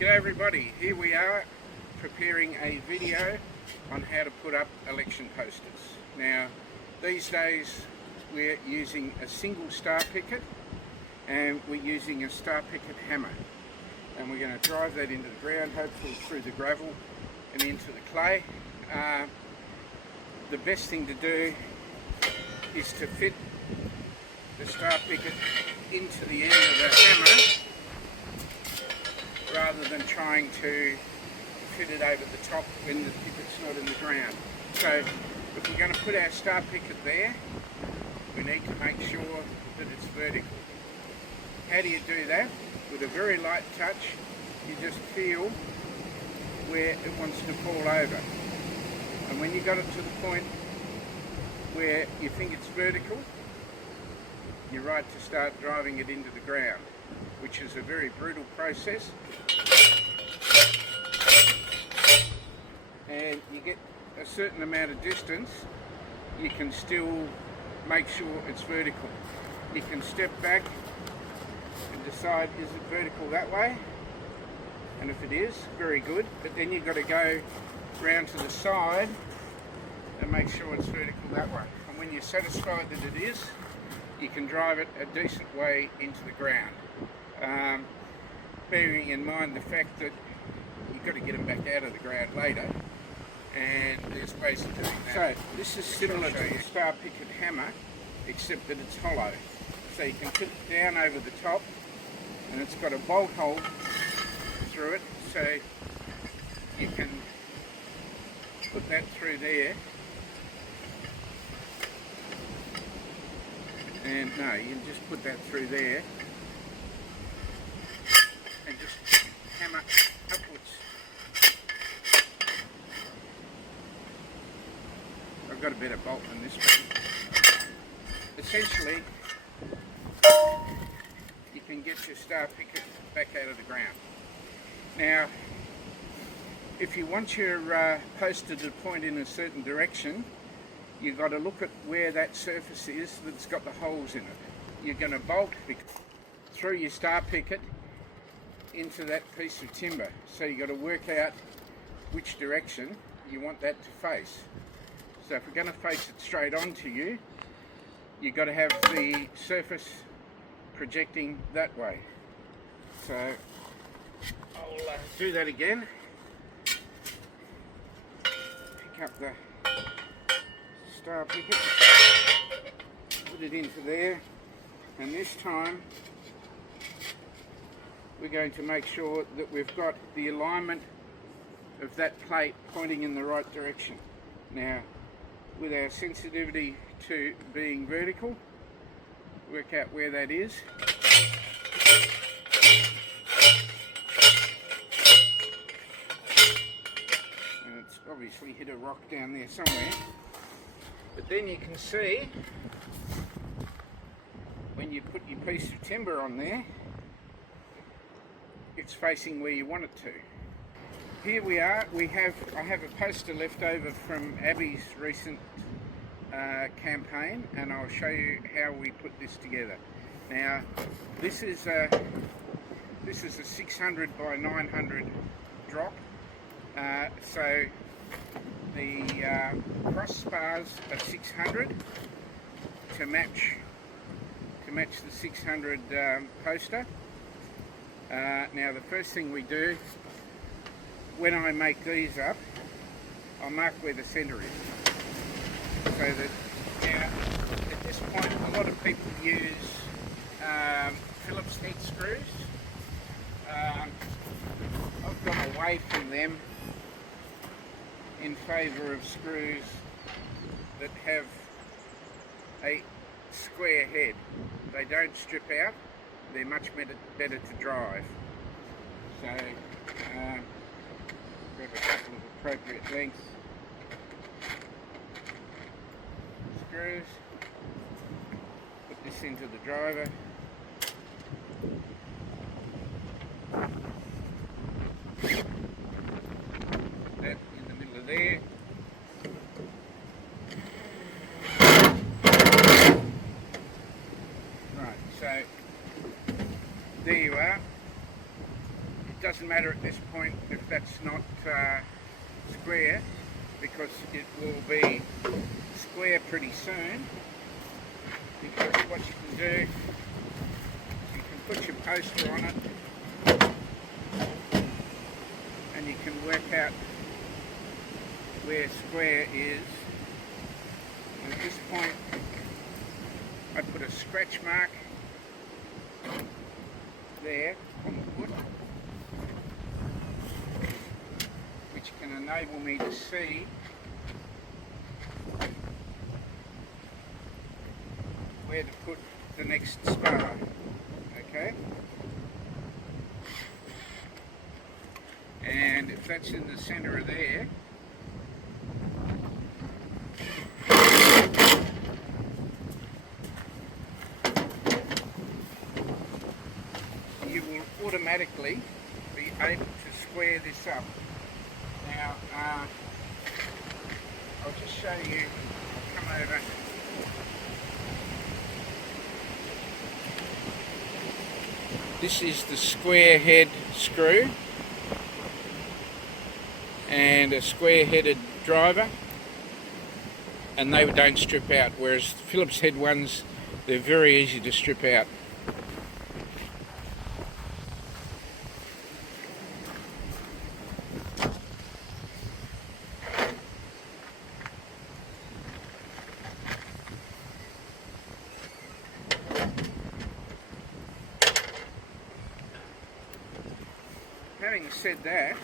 G'day everybody, here we are preparing a video on how to put up election posters. Now these days we're using a single star picket and we're using a star picket hammer, and we're going to drive that into the ground, hopefully through the gravel and into the clay. The best thing to do is to fit the star picket into the end of the hammer rather than trying to fit it over the top when the picket's not in the ground. So if we're going to put our star picket there, we need to make sure that it's vertical. How do you do that? With a very light touch, you just feel where it wants to fall over. And when you got it to the point where you think it's vertical, you're right to start driving it into the ground, which is a very brutal process. And you get a certain amount of distance, you can still make sure it's vertical. You can step back and decide, is it vertical that way? And if it is, very good. But then you've got to go round to the side and make sure it's vertical that way. And when you're satisfied that it is, you can drive it a decent way into the ground. Bearing in mind the fact that you've got to get them back out of the ground later, and there's ways of doing that. So this is similar to the star picket hammer, except that it's hollow. So you can put it down over the top, and it's got a bolt hole through it, so you can put that through there. And no, you can just put that through there and just hammer upwards. I've got a better bolt than this one. Essentially, you can get your star picket back out of the ground. Now, if you want your poster to point in a certain direction, you've got to look at where that surface is that's got the holes in it. You're going to bolt through your star picket into that piece of timber. So you've got to work out which direction you want that to face. So if we're going to face it straight onto you, you've got to have the surface projecting that way. So I'll do that again. Pick up the star picket, put it into there, and this time we're going to make sure that we've got the alignment of that plate pointing in the right direction. Now, with our sensitivity to being vertical, work out where that is. And it's obviously hit a rock down there somewhere. But then you can see, when you put your piece of timber on there, it's facing where you want it to. Here we are, I have a poster left over from Abby's recent campaign, and I'll show you how we put this together. Now, this is a 600 by 900 drop, so the crossbars are 600 to match the 600 poster. Now the first thing we do when I make these up, I'll mark where the centre is. So that now at this point a lot of people use Phillips heat screws. I've gone away from them in favour of screws that have a square head. They don't strip out, they're much better to drive. So grab a couple of appropriate lengths screws, put this into the driver. That in the middle of there. Right, so there you are. doesn't matter at this point if that's not square, because it will be square pretty soon. Because what you can do, you can put your poster on it and you can work out where square is. And at this point I put a scratch mark there on the wood, which can enable me to see where to put the next spar. Okay, and if that's in the centre of there, you will automatically be able to square this up. Now, I'll just show you. I'll come over. This is the square head screw and a square headed driver, and they don't strip out, whereas the Phillips head ones, they're very easy to strip out. Having said that,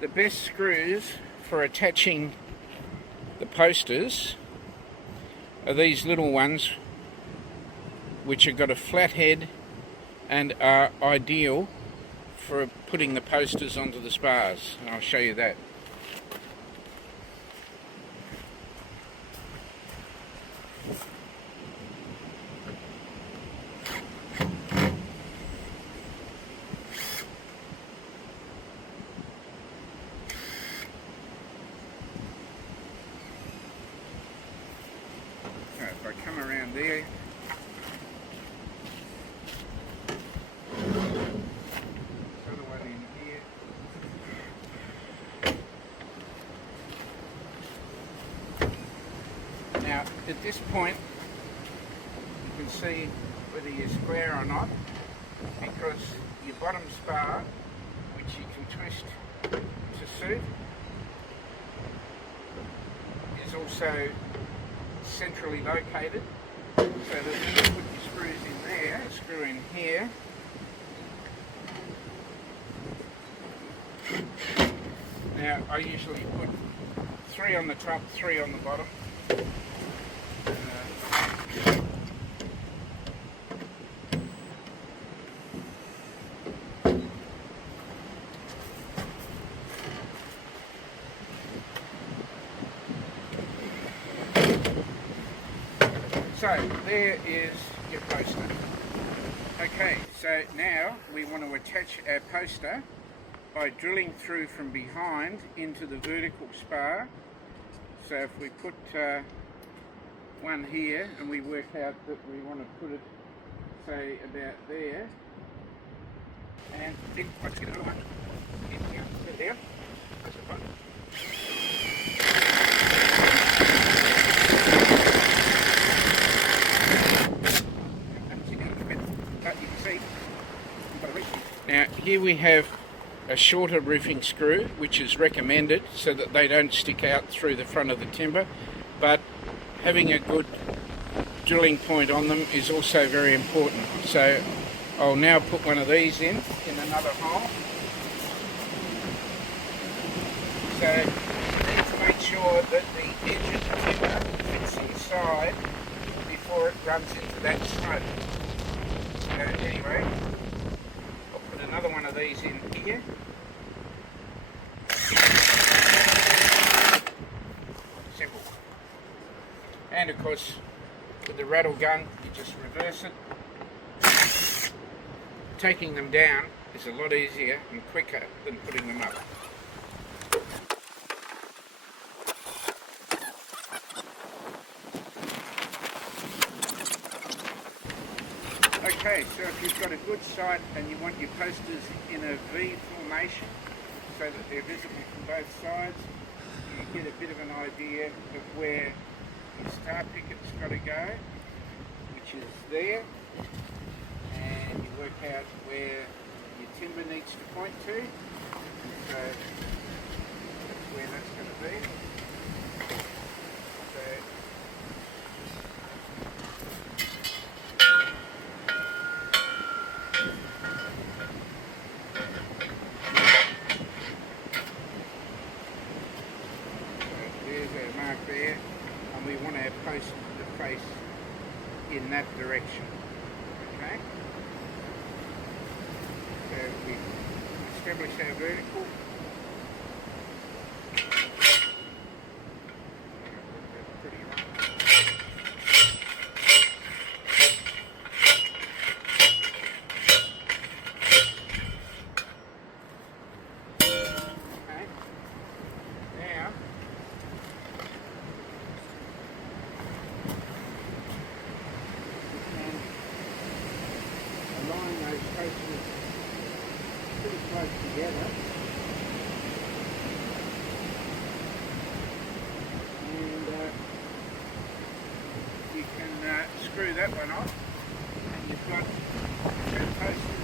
the best screws for attaching the posters are these little ones, which have got a flat head and are ideal for putting the posters onto the spars, and I'll show you that. If I come around there, other one in here, now at this point you can see whether you're square or not, because your bottom spar, which you can twist to suit, is also centrally located, so that you put your screws in there, a screw in here, now I usually put 3 on the top, 3 on the bottom. So there is your poster. Okay, so now we want to attach our poster by drilling through from behind into the vertical spar. So if we put one here and we work out that we want to put it, say, about there, and let's get another one. In here, put it down. That's the button. Now here we have a shorter roofing screw, which is recommended so that they don't stick out through the front of the timber, but having a good drilling point on them is also very important. So I'll now put one of these in another hole. So you need to make sure that the edge of the timber fits inside before it runs into that smoke. Anyway, I'll put another one of these in here. Simple. And of course, with the rattle gun, you just reverse it. Taking them down is a lot easier and quicker than putting them up. Okay, so if you've got a good site and you want your posters in a V formation so that they're visible from both sides, you get a bit of an idea of where your star picket's got to go, which is there, and you work out where your timber needs to point to, and so that's where that's going to be. There's our mark there, and we want our post to face in that direction. Okay? So we establish our vertical. Pretty right. Okay. Now align those posters pretty close together, and you can screw that one off, and you've got two posters